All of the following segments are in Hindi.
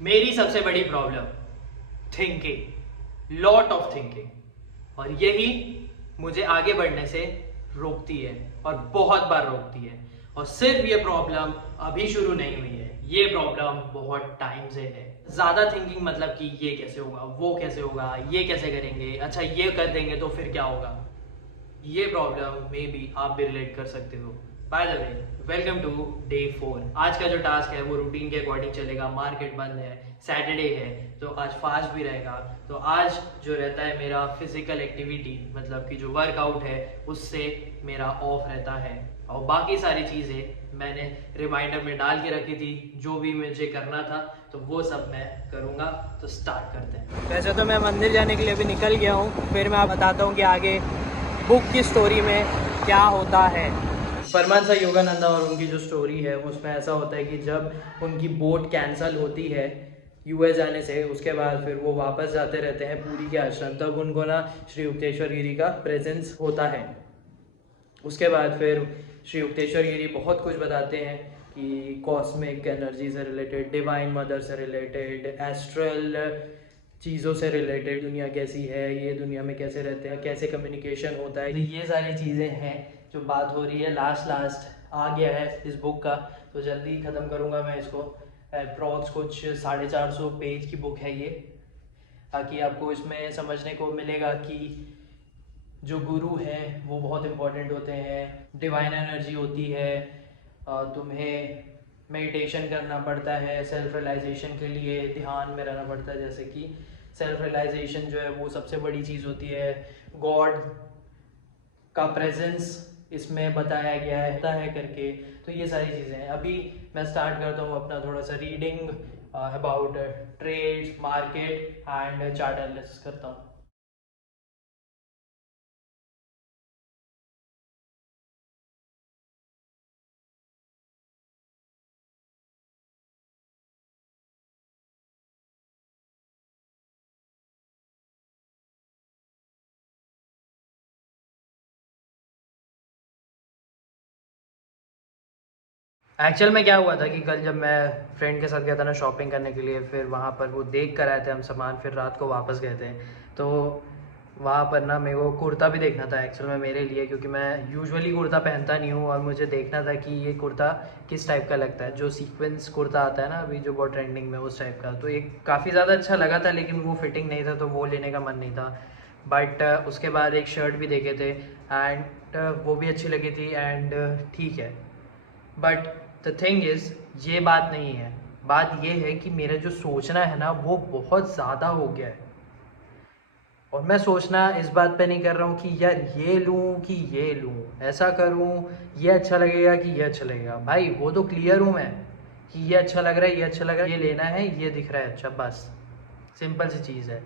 मेरी सबसे बड़ी problem thinking, lot of thinking, और यही मुझे आगे बढ़ने से रोकती है और बहुत बार रोकती है। और सिर्फ ये प्रॉब्लम अभी शुरू नहीं हुई है, ये प्रॉब्लम बहुत टाइम से है। ज्यादा थिंकिंग मतलब कि ये कैसे होगा, वो कैसे होगा, ये कैसे करेंगे, अच्छा ये कर देंगे तो फिर क्या होगा। ये प्रॉब्लम मे बी आप भी रिलेट कर सकते हो। By the way, welcome to day 4। आज का जो टास्क है वो रूटीन के अकॉर्डिंग चलेगा। मार्केट बंद है, सैटरडे है, तो आज फास्ट भी रहेगा। तो आज जो रहता है मेरा फिजिकल एक्टिविटी, मतलब कि जो वर्कआउट है, उससे मेरा ऑफ रहता है। और बाकी सारी चीज़ें मैंने रिमाइंडर में डाल के रखी थी, जो भी मुझे करना था तो वो सब मैं करूँगा। तो स्टार्ट करते हैं। वैसे तो मैं मंदिर जाने के लिए अभी निकल गया हूँ, फिर मैं बताता हूँ कि आगे बुक की स्टोरी में क्या होता है। परमानसा योगानंदा और उनकी जो स्टोरी है उसमें ऐसा होता है कि जब उनकी बोट कैंसल होती है यूएस जाने से, उसके बाद फिर वो वापस जाते रहते हैं पूरी के आश्रम, तब उनको ना श्री युक्तेश्वर गिरी का प्रेजेंस होता है। उसके बाद फिर श्री युक्तेश्वर गिरी बहुत कुछ बताते हैं कि कॉस्मिक एनर्जी से रिलेटेड, डिवाइन मदर से रिलेटेड, एस्ट्रल चीज़ों से रिलेटेड, दुनिया कैसी है, ये दुनिया में कैसे रहते हैं, कैसे कम्युनिकेशन होता है, ये सारी चीज़ें हैं जो बात हो रही है। लास्ट आ गया है इस बुक का, तो जल्दी ख़त्म करूँगा मैं इसको। अप्रॉक्स कुछ 450 पेज की बुक है ये, ताकि आपको इसमें समझने को मिलेगा कि जो गुरु हैं वो बहुत इम्पोर्टेंट होते हैं, डिवाइन एनर्जी होती है, तुम्हें मेडिटेशन करना पड़ता है, सेल्फ रियलाइजेशन के लिए ध्यान में रहना पड़ता है। जैसे कि सेल्फ रियलाइजेशन जो है वो सबसे बड़ी चीज़ होती है। गॉड का प्रेजेंस इसमें बताया गया है करके। तो ये सारी चीज़ें हैं। अभी मैं स्टार्ट करता हूँ अपना थोड़ा सा reading about trades, market and chart analysis करता हूँ। एक्चुअल में क्या हुआ था कि कल जब मैं फ्रेंड के साथ गया था ना शॉपिंग करने के लिए, फिर वहाँ पर वो देख कर आए थे हम सामान, फिर रात को वापस गए थे। तो वहाँ पर ना मेरे को कुर्ता भी देखना था एक्चुअल में मेरे लिए, क्योंकि मैं यूजुअली कुर्ता पहनता नहीं हूँ, और मुझे देखना था कि ये कुर्ता किस टाइप का लगता है। जो सीक्वेंस कुर्ता आता है ना अभी जो बहुत ट्रेंडिंग में, उस टाइप का। तो एक काफ़ी ज़्यादा अच्छा लगा था, लेकिन वो फिटिंग नहीं था, तो वो लेने का मन नहीं था। बट उसके बाद एक शर्ट भी देखे थे, एंड वो भी अच्छी लगी थी, एंड ठीक है। बट द थिंग इज़, ये बात नहीं है। बात ये है कि मेरा जो सोचना है ना वो बहुत ज़्यादा हो गया है। और मैं सोचना इस बात पे नहीं कर रहा हूँ कि यार ये लूँ कि ये लूँ, ऐसा करूँ, ये अच्छा लगेगा कि ये अच्छा लगेगा। भाई वो तो क्लियर हूँ मैं कि ये अच्छा लग रहा है, ये अच्छा लग रहा है, ये लेना है, ये दिख रहा है अच्छा, बस सिंपल सी चीज़ है।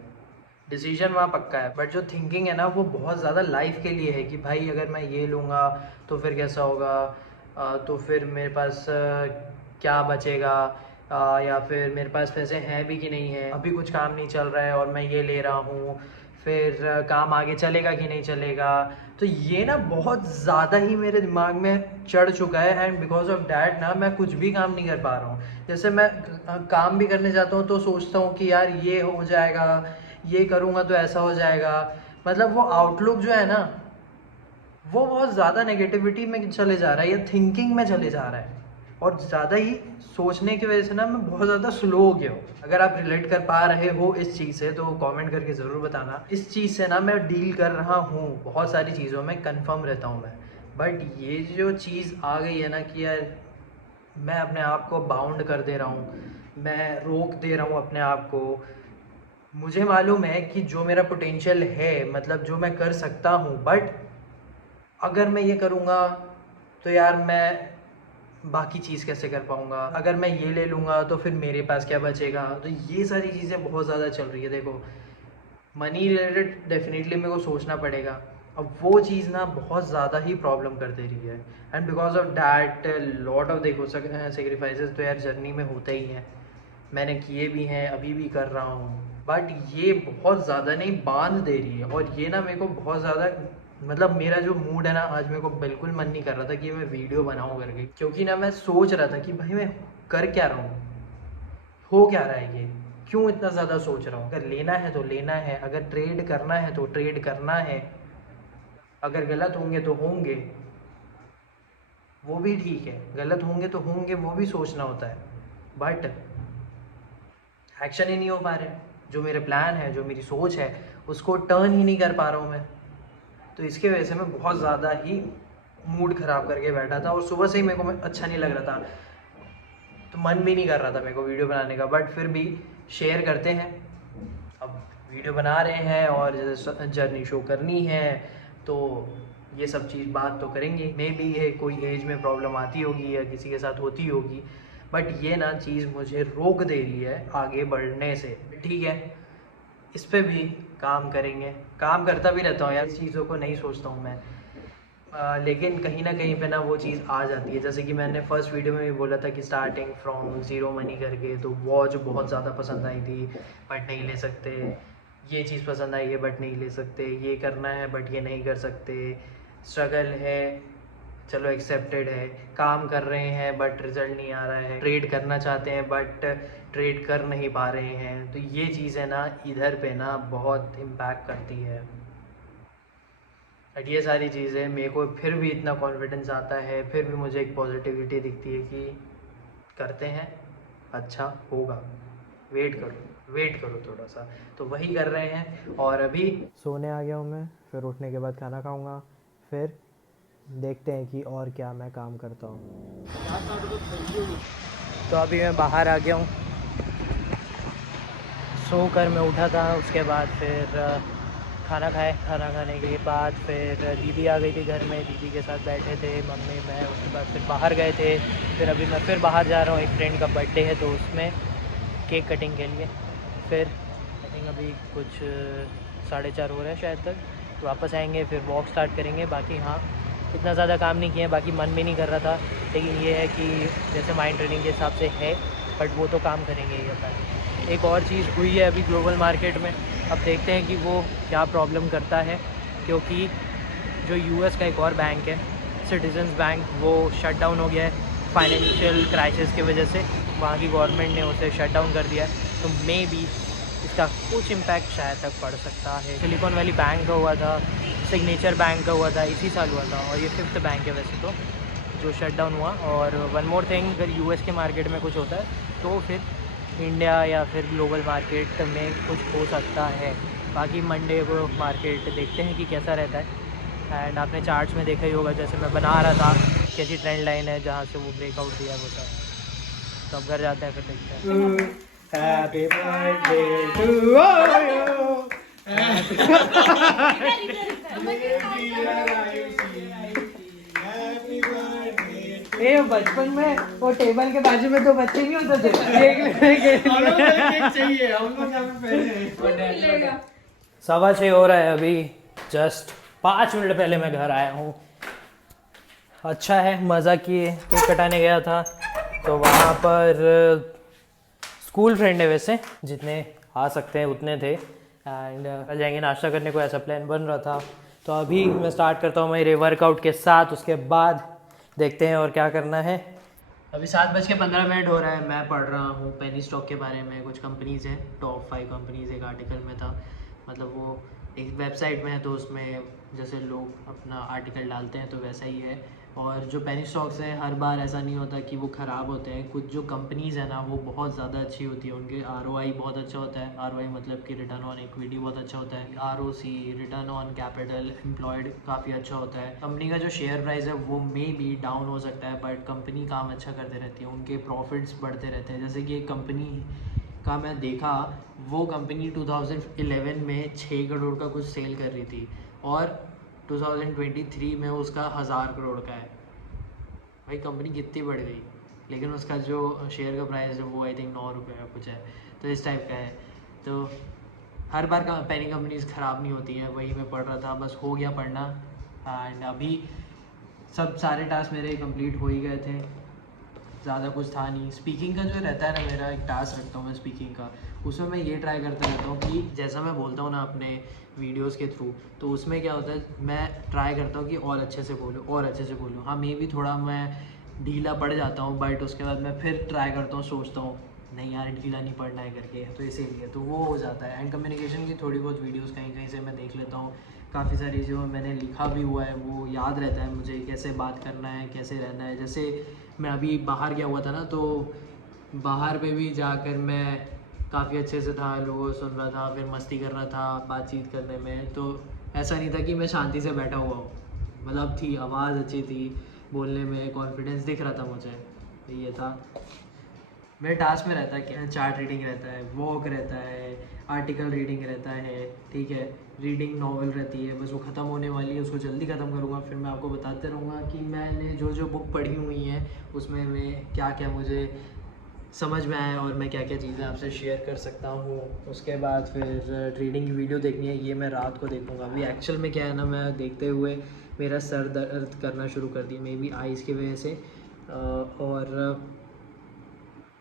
डिसीजन वहाँ पक्का है, बट जो थिंकिंग है ना वो बहुत ज़्यादा लाइफ के लिए है कि भाई अगर मैं ये लूँगा तो फिर कैसा होगा, तो फिर मेरे पास क्या बचेगा, या फिर मेरे पास पैसे हैं भी कि नहीं है, अभी कुछ काम नहीं चल रहा है और मैं ये ले रहा हूँ, फिर काम आगे चलेगा कि नहीं चलेगा। तो ये ना बहुत ज़्यादा ही मेरे दिमाग में चढ़ चुका है, एंड बिकॉज ऑफ डैट ना मैं कुछ भी काम नहीं कर पा रहा हूँ। जैसे मैं काम भी करने जाता हूँ तो सोचता हूँ कि यार ये हो जाएगा, ये करूँगा तो ऐसा हो जाएगा। मतलब वो आउटलुक जो है ना वो बहुत ज़्यादा नेगेटिविटी में चले जा रहा है, या थिंकिंग में चले जा रहा है, और ज़्यादा ही सोचने की वजह से ना मैं बहुत ज़्यादा स्लो हो गया हूँ। अगर आप रिलेट कर पा रहे हो इस चीज़ से तो कमेंट करके ज़रूर बताना। इस चीज़ से ना मैं डील कर रहा हूँ, बहुत सारी चीज़ों में कंफर्म रहता हूँ मैं। बट ये जो चीज़ आ गई है ना कि यार मैं अपने आप को बाउंड कर दे रहा हूँ, मैं रोक दे रहा हूँ अपने आप को। मुझे मालूम है कि जो मेरा पोटेंशियल है, मतलब जो मैं कर सकता हूँ, बट अगर मैं ये करूँगा तो यार मैं बाकी चीज़ कैसे कर पाऊँगा, अगर मैं ये ले लूँगा तो फिर मेरे पास क्या बचेगा। तो ये सारी चीज़ें बहुत ज़्यादा चल रही है। देखो, मनी रिलेटेड डेफिनेटली मेरे को सोचना पड़ेगा। अब वो चीज़ ना बहुत ज़्यादा ही प्रॉब्लम कर दे रही है, and because of that lot of, देखो सेक्रीफाइसेस तो यार जर्नी में होते ही हैं, मैंने किए भी हैं, अभी भी कर रहा हूँ। बट ये बहुत ज़्यादा नहीं बांध दे रही है, और ये ना मेरे को बहुत ज़्यादा, मतलब मेरा जो मूड है ना आज, मेरे को बिल्कुल मन नहीं कर रहा था कि मैं वीडियो बनाऊँ करके, क्योंकि ना मैं सोच रहा था कि भाई मैं कर क्या रहा हूँ, हो क्या रहा है ये, क्यों इतना ज़्यादा सोच रहा हूँ। अगर लेना है तो लेना है, अगर ट्रेड करना है तो ट्रेड करना है, अगर गलत होंगे तो होंगे, वो भी ठीक है, गलत होंगे तो होंगे, वो भी सोचना होता है, बट एक्शन ही नहीं हो पा रहे। जो मेरे प्लान है, जो मेरी सोच है, उसको टर्न ही नहीं कर पा रहा हूँ मैं। तो इसके वजह से मैं बहुत ज़्यादा ही मूड ख़राब करके बैठा था और सुबह से ही मेरे को अच्छा नहीं लग रहा था, तो मन भी नहीं कर रहा था मेरे को वीडियो बनाने का, बट फिर भी शेयर करते हैं। अब वीडियो बना रहे हैं और जैसे जर्नी शो करनी है तो ये सब चीज़ बात तो करेंगे। मे बी ये कोई एज में प्रॉब्लम आती होगी या किसी के साथ होती होगी, बट ये ना चीज़ मुझे रोक दे रही है आगे बढ़ने से। ठीक है, इस पे भी काम करेंगे, काम करता भी रहता हूँ यार, चीज़ों को नहीं सोचता हूँ मैं। लेकिन कहीं ना कहीं पे ना वो चीज़ आ जाती है। जैसे कि मैंने फर्स्ट वीडियो में भी बोला था कि स्टार्टिंग फ्रॉम ज़ीरो मनी करके, तो वॉच बहुत ज़्यादा पसंद आई थी बट नहीं ले सकते, ये चीज़ पसंद आई है बट नहीं ले सकते, ये करना है बट ये नहीं कर सकते, स्ट्रगल है, चलो एक्सेप्टेड है, काम कर रहे हैं बट रिजल्ट नहीं आ रहा है, ट्रेड करना चाहते हैं बट ट्रेड कर नहीं पा रहे हैं। तो ये चीज़ें ना इधर पे ना बहुत इम्पैक्ट करती है। बट ये सारी चीज़ें मेरे को फिर भी इतना कॉन्फिडेंस आता है, फिर भी मुझे एक पॉजिटिविटी दिखती है कि करते हैं, अच्छा होगा, वेट करो थोड़ा सा। तो वही कर रहे हैं और अभी सोने आ गया हूँ मैं, फिर उठने के बाद खाना खाऊंगा, फिर देखते हैं कि और क्या मैं काम करता हूँ। तो अभी मैं बाहर आ गया हूँ, सो कर मैं उठा था, उसके बाद फिर खाना खाए, खाना खाने के बाद फिर दीदी आ गई थी घर में, दीदी के साथ बैठे थे मम्मी मैं, उसके बाद फिर बाहर गए थे। फिर अभी मैं फिर बाहर जा रहा हूँ, एक फ्रेंड का बर्थडे है तो उसमें केक कटिंग के लिए। फिर आई थिंक अभी कुछ 4:30 हो रहा है शायद तक, तो वापस आएंगे, फिर वॉक स्टार्ट करेंगे। बाकी हाँ, इतना ज़्यादा काम नहीं किया, बाकी मन भी नहीं कर रहा था, लेकिन ये है कि जैसे माइंड ट्रेनिंग के हिसाब से है, बट वो तो काम करेंगे ही अपन। एक और चीज़ हुई है अभी ग्लोबल मार्केट में, अब देखते हैं कि वो क्या प्रॉब्लम करता है, क्योंकि जो यूएस का एक और बैंक है सिटीजन्स बैंक, वो शट डाउन हो गया है फाइनेंशियल क्राइसिस की वजह से। वहाँ की गवर्नमेंट ने उसे शट डाउन कर दिया है, तो मे बी इसका कुछ इम्पैक्ट शायद तक पड़ सकता है। सिलिकॉन वैली बैंक का हुआ था, सिग्नेचर बैंक का हुआ था, इसी साल हुआ था, और ये 5th बैंक है वैसे तो जो शट डाउन हुआ। और वन मोर थिंग, अगर यूएस के मार्केट में कुछ होता है तो फिर इंडिया या फिर ग्लोबल मार्केट में कुछ हो सकता है। बाकी मंडे को मार्केट देखते हैं कि कैसा रहता है। एंड आपने चार्ट्स में देखा ही होगा, जैसे मैं बना रहा था कैसी ट्रेंड लाइन है जहाँ से वो ब्रेकआउट दिया वो सब। तो अब घर जाते हैं, फिर देखते हैं। हैप्पी बर्थडे टू यू, ए बचपन में वो टेबल के बाजू में 2 बच्चे नहीं होते थे, चाहिए 6:15 हो रहा है अभी, जस्ट 5 मिनट पहले मैं घर आया हूँ। अच्छा है, मज़ा किए, केक कटाने गया था तो वहाँ पर स्कूल फ्रेंड है वैसे, जितने आ सकते हैं उतने थे, एंड कल जाएंगे नाश्ता करने को, ऐसा प्लान बन रहा था। तो अभी मैं स्टार्ट करता हूँ मेरे वर्कआउट के साथ, उसके बाद देखते हैं और क्या करना है। अभी 7:15 हो रहा है, मैं पढ़ रहा हूँ पेनी स्टॉक के बारे में। कुछ कंपनीज़ हैं, टॉप 5 कंपनीज़ एक आर्टिकल में था, मतलब वो एक वेबसाइट में है, तो उसमें जैसे लोग अपना आर्टिकल डालते हैं तो वैसा ही है। और जो पेनी स्टॉक्स हैं, हर बार ऐसा नहीं होता कि वो ख़राब होते हैं। कुछ जो कंपनीज़ हैं ना, वो बहुत ज़्यादा अच्छी होती है, उनके ROI बहुत अच्छा होता है। ROI मतलब कि रिटर्न ऑन इक्विटी बहुत अच्छा होता है, ROC return on capital employed काफ़ी अच्छा होता है। कंपनी का जो शेयर प्राइस है वो मे बी डाउन हो सकता है, बट कंपनी काम अच्छा करते रहती है, उनके प्रॉफिट्स बढ़ते रहते हैं। जैसे कि एक कंपनी का मैं देखा, वो कंपनी 2011 में 6 करोड़ का कुछ सेल कर रही थी और 2023 में उसका 1000 करोड़ का है। भाई कंपनी कितनी बढ़ गई, लेकिन उसका जो शेयर का प्राइस है वो आई थिंक 9 रुपये का कुछ है, तो इस टाइप का है। तो हर बार का पेनी कंपनीज ख़राब नहीं होती हैं, वही मैं पढ़ रहा था, बस हो गया पढ़ना। एंड अभी सब सारे टास्क मेरे कंप्लीट हो ही गए थे, ज़्यादा कुछ था नहीं। स्पीकिंग का जो रहता है ना, मेरा एक टास्क रखता हूँ मैं स्पीकिंग का, उसमें मैं ये ट्राई करता रहता हूँ कि जैसा मैं बोलता हूँ ना अपने वीडियोस के थ्रू, तो उसमें क्या होता है, मैं ट्राई करता हूँ कि और अच्छे से बोलूँ, और अच्छे से बोलूँ। हाँ, मे भी थोड़ा मैं ढीला पड़ जाता हूँ, बट उसके बाद मैं फिर ट्राई करता हूँ, सोचता हूँ नहीं यार ढीला नहीं पड़ना है करके, तो इसीलिए तो वो हो जाता है। एंड कम्युनिकेशन की थोड़ी बहुत वीडियोस कहीं कहीं से मैं देख लेता हूँ, काफ़ी सारी जो मैंने लिखा भी हुआ है वो याद रहता है मुझे, कैसे बात करना है, कैसे रहना है। जैसे मैं अभी बाहर गया हुआ था ना, तो बाहर पे भी जाकर मैं काफ़ी अच्छे से था, लोगों को सुन रहा था, फिर मस्ती कर रहा था बातचीत करने में। तो ऐसा नहीं था कि मैं शांति से बैठा हुआ हूँ, मतलब थी, आवाज़ अच्छी थी, बोलने में कॉन्फिडेंस दिख रहा था मुझे। तो ये था मेरे टास्क में। रहता है क्या, चार्ट रीडिंग रहता है, वॉक रहता है, आर्टिकल रीडिंग रहता है, ठीक है, रीडिंग नॉवल रहती है, बस वो ख़त्म होने वाली है, उसको जल्दी ख़त्म करूँगा। फिर मैं आपको बताते रहूँगा कि मैंने जो जो बुक पढ़ी हुई हैं उसमें मैं क्या क्या मुझे समझ में आया और मैं क्या क्या चीज़ें आपसे शेयर कर सकता हूँ। उसके बाद फिर रीडिंग की वीडियो देखनी है, ये मैं रात को देखूँगा। अभी एक्चुअल में क्या है ना, मैं देखते हुए मेरा सर दर्द करना शुरू कर दी, मे बी आइज़ की वजह से, और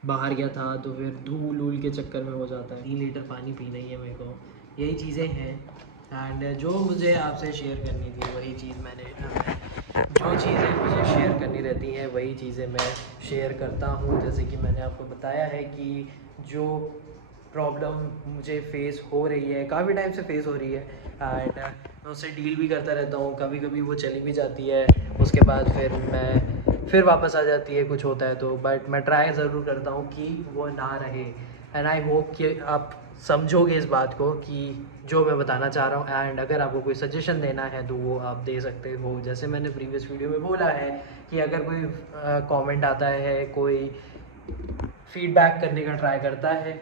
बाहर गया था तो फिर धूल वूल के चक्कर में हो जाता है। 3 लीटर पानी पीना ही है मेरे को, यही चीज़ें हैं। एंड जो मुझे आपसे शेयर करनी थी वही चीज़ जो चीज़ें मुझे शेयर करनी रहती हैं वही चीज़ें मैं शेयर करता हूँ। जैसे कि मैंने आपको बताया है कि जो प्रॉब्लम मुझे फ़ेस हो रही है, काफ़ी टाइम से फ़ेस हो रही है, एंड मैं उससे डील भी करता रहता हूँ। कभी कभी वो चली भी जाती है, उसके बाद फिर वापस आ जाती है, कुछ होता है तो, बट मैं ट्राई ज़रूर करता हूँ कि वो ना रहे। एंड आई होप कि आप समझोगे इस बात को कि जो मैं बताना चाह रहा हूँ। एंड अगर आपको कोई सजेशन देना है तो वो आप दे सकते हो। जैसे मैंने प्रीवियस वीडियो में बोला है कि अगर कोई कमेंट आता है, कोई फीडबैक करने का ट्राई करता है,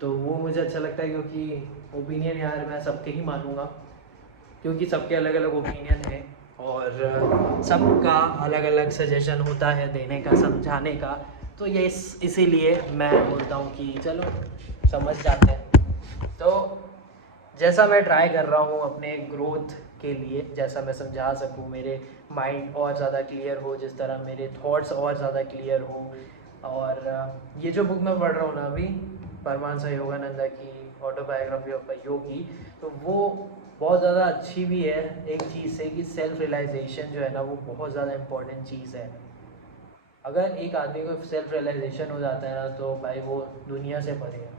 तो वो मुझे अच्छा लगता है, क्योंकि ओपिनियन यार मैं सबके ही मानूँगा, क्योंकि सबके अलग अलग ओपिनियन है और सबका अलग अलग सजेशन होता है देने का, समझाने का। तो ये इसीलिए मैं बोलता हूँ कि चलो समझ जाते हैं। तो जैसा मैं ट्राई कर रहा हूँ अपने ग्रोथ के लिए, जैसा मैं समझा सकूँ, मेरे माइंड और ज़्यादा क्लियर हो, जिस तरह मेरे थॉट्स और ज़्यादा क्लियर हो। और ये जो बुक मैं पढ़ रहा हूँ ना अभी, परमांस योगानंदा की ऑटोबायोग्राफी ऑफ अ योगी, तो वो बहुत ज़्यादा अच्छी भी है एक चीज़ से कि सेल्फ रियलाइजेशन जो है ना वो बहुत ज़्यादा इम्पोर्टेंट चीज़ है। अगर एक आदमी को सेल्फ रियलाइजेशन हो जाता है ना तो भाई वो दुनिया से परे है,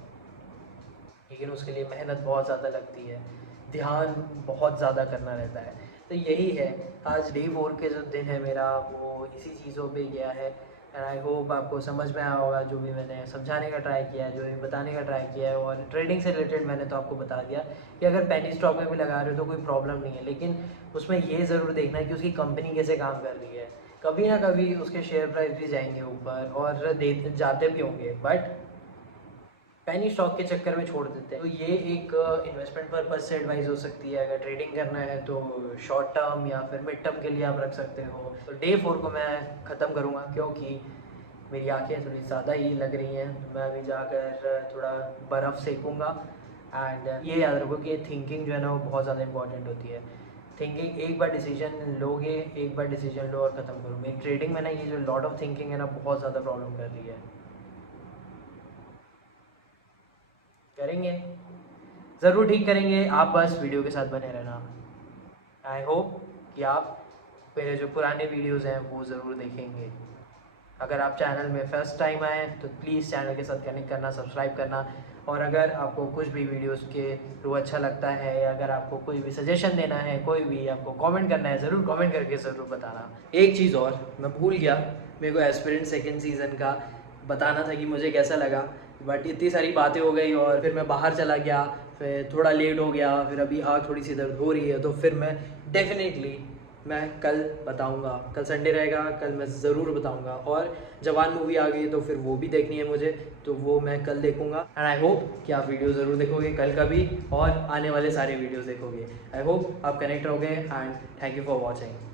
लेकिन उसके लिए मेहनत बहुत ज़्यादा लगती है, ध्यान बहुत ज़्यादा करना रहता है। तो यही है, आज डे 4 के जो दिन है मेरा वो इसी चीज़ों पे गया है। एंड आई होप आपको समझ में आया होगा जो भी मैंने समझाने का ट्राई किया है, जो भी बताने का ट्राई किया है। और ट्रेडिंग से रिलेटेड मैंने तो आपको बता दिया कि अगर पेनी स्टॉक में भी लगा रहे हो तो कोई प्रॉब्लम नहीं है, लेकिन उसमें ये ज़रूर देखना है कि उसकी कंपनी कैसे काम कर रही है। कभी ना कभी उसके शेयर प्राइस भी जाएंगे ऊपर और दे जाते भी होंगे, बट पेनी स्टॉक के चक्कर में छोड़ देते हैं। तो ये एक इन्वेस्टमेंट पर्पज से एडवाइस हो सकती है। अगर ट्रेडिंग करना है तो शॉर्ट टर्म या फिर मिड टर्म के लिए आप रख सकते हो। तो डे 4 को मैं ख़त्म करूँगा क्योंकि मेरी आंखें थोड़ी ज़्यादा ही लग रही हैं। मैं अभी जाकर थोड़ा बर्फ़ सेकूँगा। एंड ये याद रखो कि थिंकिंग जो है ना वो बहुत ज़्यादा इंपॉर्टेंट होती है। थिंकिंग, एक बार डिसीजन लोगे, एक बार डिसीजन लो और ख़त्म करो। मेरी ट्रेडिंग में ना ये जो लॉट ऑफ थिंकिंग है ना बहुत ज़्यादा प्रॉब्लम कर रही है। करेंगे, ज़रूर ठीक करेंगे, आप बस वीडियो के साथ बने रहना। आई होप कि आप मेरे जो पुराने वीडियोज़ हैं वो ज़रूर देखेंगे। अगर आप चैनल में फर्स्ट टाइम आए तो प्लीज़ चैनल के साथ कनेक्ट करना, सब्सक्राइब करना। और अगर आपको कुछ भी वीडियोस के थ्रू अच्छा लगता है, या अगर आपको कोई भी सजेशन देना है, कोई भी आपको कमेंट करना है, ज़रूर कमेंट करके ज़रूर बताना। एक चीज़ और मैं भूल गया, मेरे को एस्पिरेंट सेकेंड सीज़न का बताना था कि मुझे कैसा लगा, बट इतनी सारी बातें हो गई और फिर मैं बाहर चला गया, फिर थोड़ा लेट हो गया, फिर अभी आँख थोड़ी सी दर्द हो रही है। तो फिर मैं डेफिनेटली मैं कल बताऊंगा, कल संडे रहेगा, कल मैं ज़रूर बताऊंगा। और जवान मूवी आ गई तो फिर वो भी देखनी है मुझे, तो वो मैं कल देखूंगा। एंड आई होप कि आप वीडियो ज़रूर देखोगे कल का भी और आने वाले सारे वीडियोस देखोगे। आई होप आप कनेक्ट रहोगे and thank you for watching.